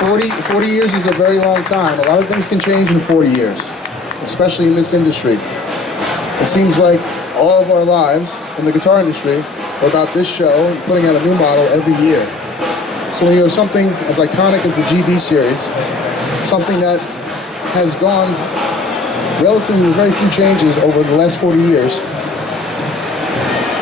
40 years is a very long time. A lot of things can change in 40 years, especially in this industry. It seems like all of our lives in the guitar industry are about this show and putting out a new model every year. So when you have something as iconic as the GB series, something that has gone relatively with very few changes over the last 40 years,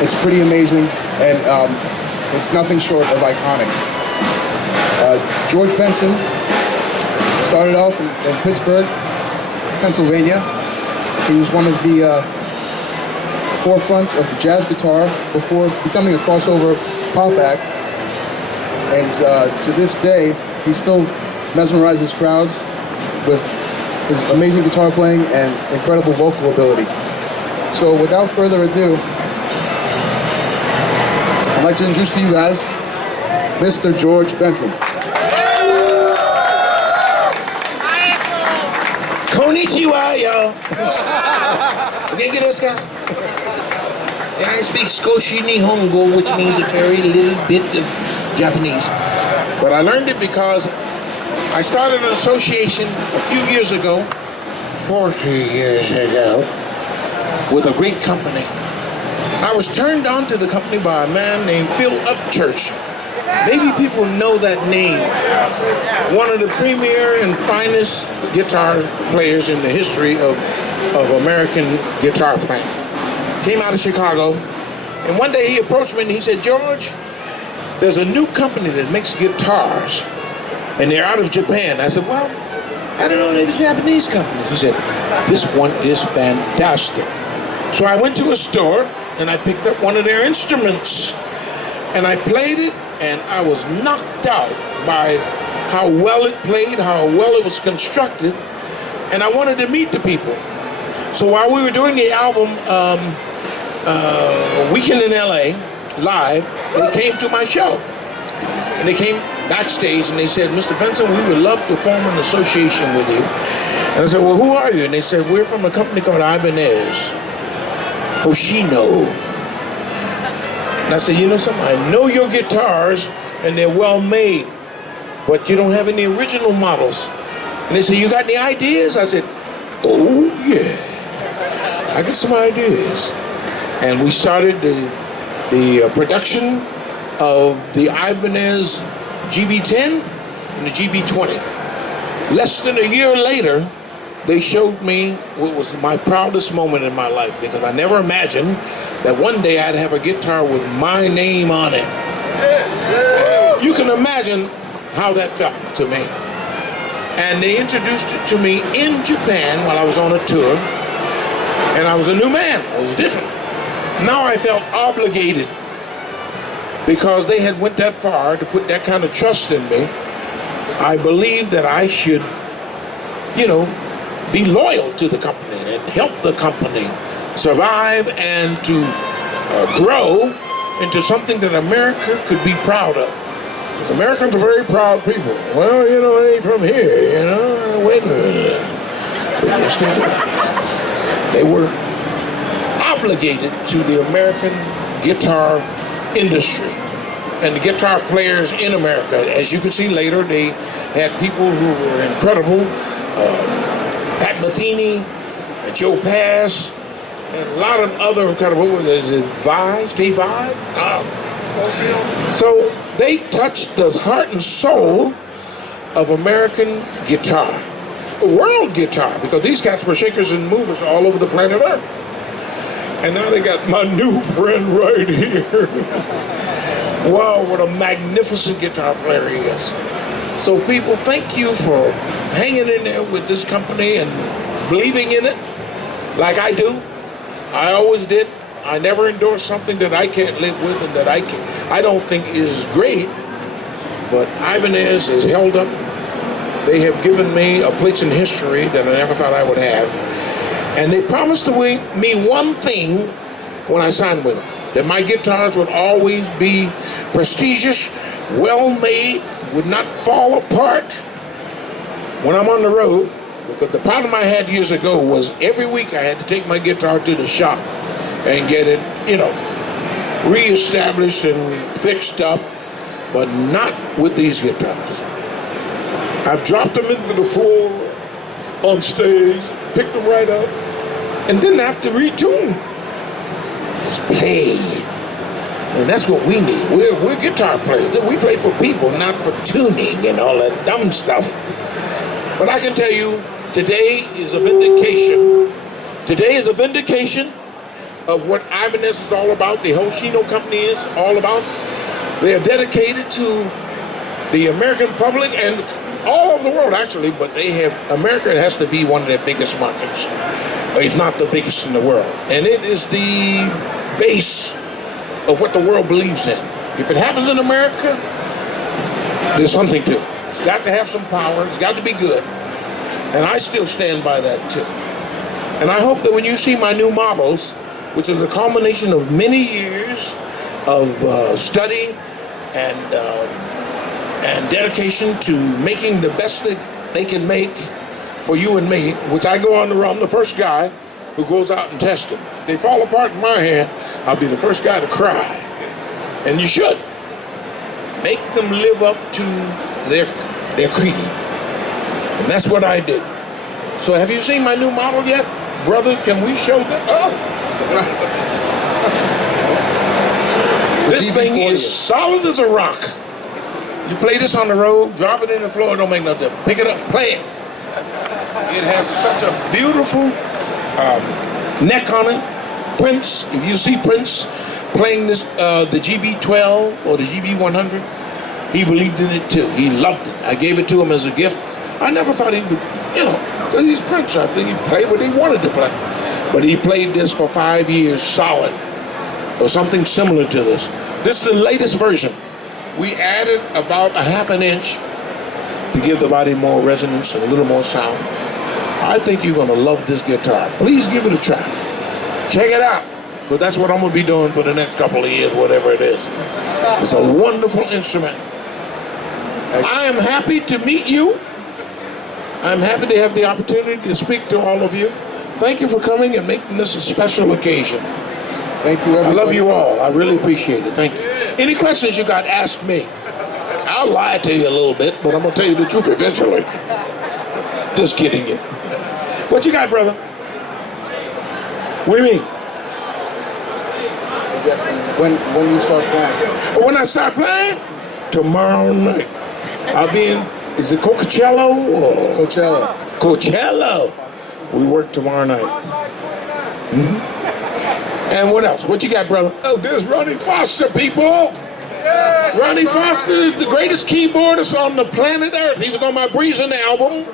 it's pretty amazing, and it's nothing short of iconic. George Benson started off in Pittsburgh, Pennsylvania. He was one of the forefronts of the jazz guitar before becoming a crossover pop act. And to this day, he still mesmerizes crowds with his amazing guitar playing and incredible vocal ability. So without further ado, I'd like to introduce to you guys Mr. George Benson. Konnichiwa, y'all. Okay, get this guy. I speak Skoshi Nihongo, which means a very little bit of Japanese. But I learned it because I started an association a few years ago, 40 years ago, with a great company. I was turned on to the company by a man named Phil Upchurch. Maybe people know that name. One of the premier and finest guitar players in the history of American guitar playing. Came out of Chicago, and one day he approached me and he said, George, there's a new company that makes guitars, and they're out of Japan. I said, well, I don't know any of the Japanese companies. He said, this one is fantastic. So I went to a store and I picked up one of their instruments and I played it, and I was knocked out by how well it played, how well it was constructed, and I wanted to meet the people. So while we were doing the album Weekend in LA live, they came to my show. And they came backstage and they said, Mr. Benson, we would love to form an association with you. And I said, well, who are you? And they said, we're from a company called Ibanez, Hoshino. And I said, you know something? I know your guitars and they're well made, but you don't have any original models. And they said, you got any ideas? I said, oh yeah, I got some ideas. And we started the production of the Ibanez GB10 and the GB20. Less than a year later, they showed me what was my proudest moment in my life, because I never imagined that one day I'd have a guitar with my name on it. You can imagine how that felt to me. And they introduced it to me in Japan while I was on a tour, and I was a new man. I was different. Now I felt obligated, because they had went that far to put that kind of trust in me. I believed that I should, be loyal to the company and help the company survive and to grow into something that America could be proud of. Americans are very proud people. Well, it ain't from here, wait a minute. But yes, they were obligated to the American guitar industry and the guitar players in America. As you can see later, they had people who were incredible. Pat Metheny, Joe Pass, and a lot of other incredible, Steve Vai? So they touched the heart and soul of American guitar, world guitar, because these cats were shakers and movers all over the planet Earth. And now they got my new friend right here. Wow, what a magnificent guitar player he is. So people, thank you for hanging in there with this company and believing in it like I do. I always did. I never endorse something that I can't live with and that I don't think is great. But Ibanez has held up. They have given me a place in history that I never thought I would have. And they promised me one thing when I signed with them, that my guitars would always be prestigious, well-made, would not fall apart when I'm on the road. But the problem I had years ago was every week I had to take my guitar to the shop and get it, reestablished and fixed up, but not with these guitars. I've dropped them into the floor on stage, picked them right up, and didn't have to retune. Just play. And that's what we need. We're guitar players. We play for people, not for tuning and all that dumb stuff. But I can tell you, today is a vindication. Today is a vindication of what Ibanez is all about, the Hoshino company is all about. They are dedicated to the American public and all over the world, actually, but America has to be one of their biggest markets, if not the biggest in the world. And it is the base of what the world believes in. If it happens in America, there's something to it. It's got to have some power, it's got to be good. And I still stand by that too. And I hope that when you see my new models, which is a culmination of many years of study and dedication to making the best that they can make for you and me, which I go on the run, the first guy who goes out and tests them. If they fall apart in my hand, I'll be the first guy to cry. And you should. Make them live up to their creed. And that's what I did. So have you seen my new model yet? Brother, can we show them? Oh. This thing is solid as a rock. You play this on the road, drop it in the floor, it don't make no difference. Pick it up, play it. It has such a beautiful neck on it. Prince, if you see Prince playing this, the GB12 or the GB100, he believed in it too. He loved it. I gave it to him as a gift. I never thought he would, because he's Prince. I think he played what he wanted to play. But he played this for 5 years solid, or something similar to this. This is the latest version. We added about a half an inch to give the body more resonance and a little more sound. I think you're going to love this guitar. Please give it a try. Check it out, because that's what I'm going to be doing for the next couple of years, whatever it is. It's a wonderful instrument. I am happy to meet you. I'm happy to have the opportunity to speak to all of you. Thank you for coming and making this a special occasion. Thank you, everybody. I love you all. I really appreciate it. Thank you. Any questions you got, ask me. I'll lie to you a little bit, but I'm going to tell you the truth eventually. Just kidding you. What you got, brother? What do you mean? He's asking when you start playing. When I start playing? Tomorrow night. I'll be in, is it Coachella? Or? Coachella. Coachella. We work tomorrow night. Mm-hmm. And what else? What you got, brother? Oh, there's Ronnie Foster, people. Ronnie Foster is the greatest keyboardist on the planet Earth. He was on my Breezing album.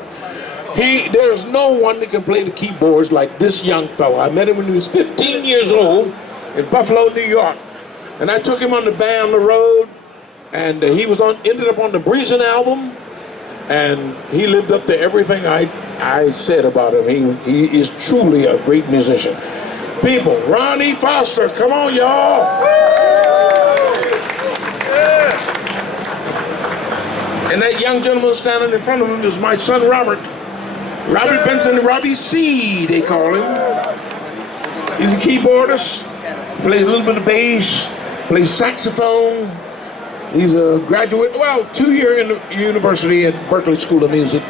There's no one that can play the keyboards like this young fellow. I met him when he was 15 years old in Buffalo, New York. And I took him on the band on the road, and he ended up on the Breezing album, and he lived up to everything I said about him. He is truly a great musician. People, Ronnie Foster, come on, y'all. And that young gentleman standing in front of him is my son, Robert. Robert Benson, Robbie C, they call him. He's a keyboardist, plays a little bit of bass, plays saxophone. He's a graduate, 2-year in the university at Berklee School of Music.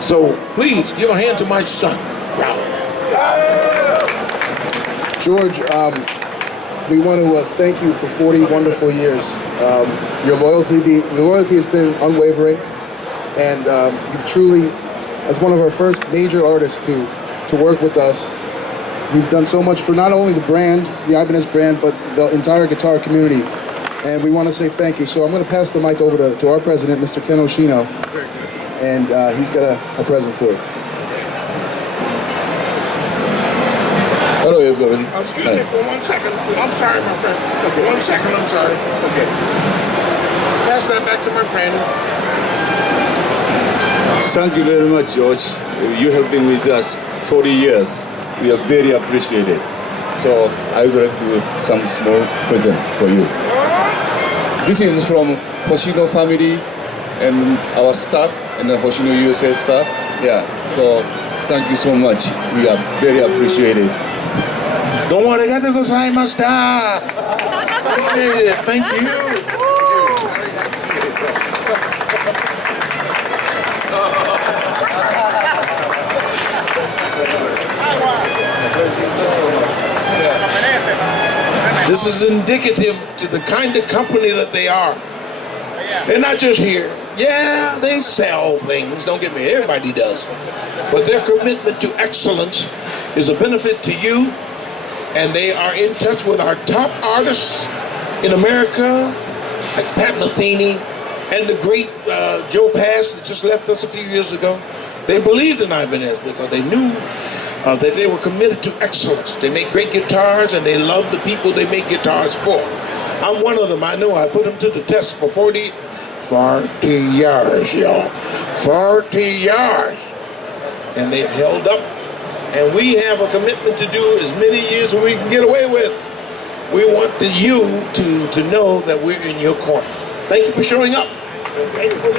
So please give a hand to my son, Robert. George, we want to thank you for 40 wonderful years. Your loyalty has been unwavering, and you've truly, as one of our first major artists to work with us, you've done so much for not only the brand, the Ibanez brand, but the entire guitar community. And we want to say thank you. So I'm going to pass the mic over to our president, Mr. Ken Hoshino, and he's got a present for you. Hello, everybody. Excuse me for 1 second. I'm sorry, my friend. Okay, 1 second, I'm sorry. Okay. Pass that back to my friend. Thank you very much, George. You have been with us 40 years. We are very appreciated. So I would like to do some small present for you. This is from Hoshino family and our staff and the Hoshino USA staff. Yeah. So thank you so much. We are very appreciated. どうもありがとうございました。Appreciate it. Thank you. This is indicative to the kind of company that they are. They're not just here. Yeah, they sell things. Don't get me, everybody does. But their commitment to excellence is a benefit to you. And they are in touch with our top artists in America, like Pat Metheny and the great Joe Pass that just left us a few years ago. They believed in Ibanez because they knew that they were committed to excellence. They make great guitars and they love the people they make guitars for. I'm one of them. I know I put them to the test for 40 years, y'all. 40 years. And they've held up. And we have a commitment to do as many years as we can get away with. We want you to know that we're in your corner. Thank you for showing up. Thank you for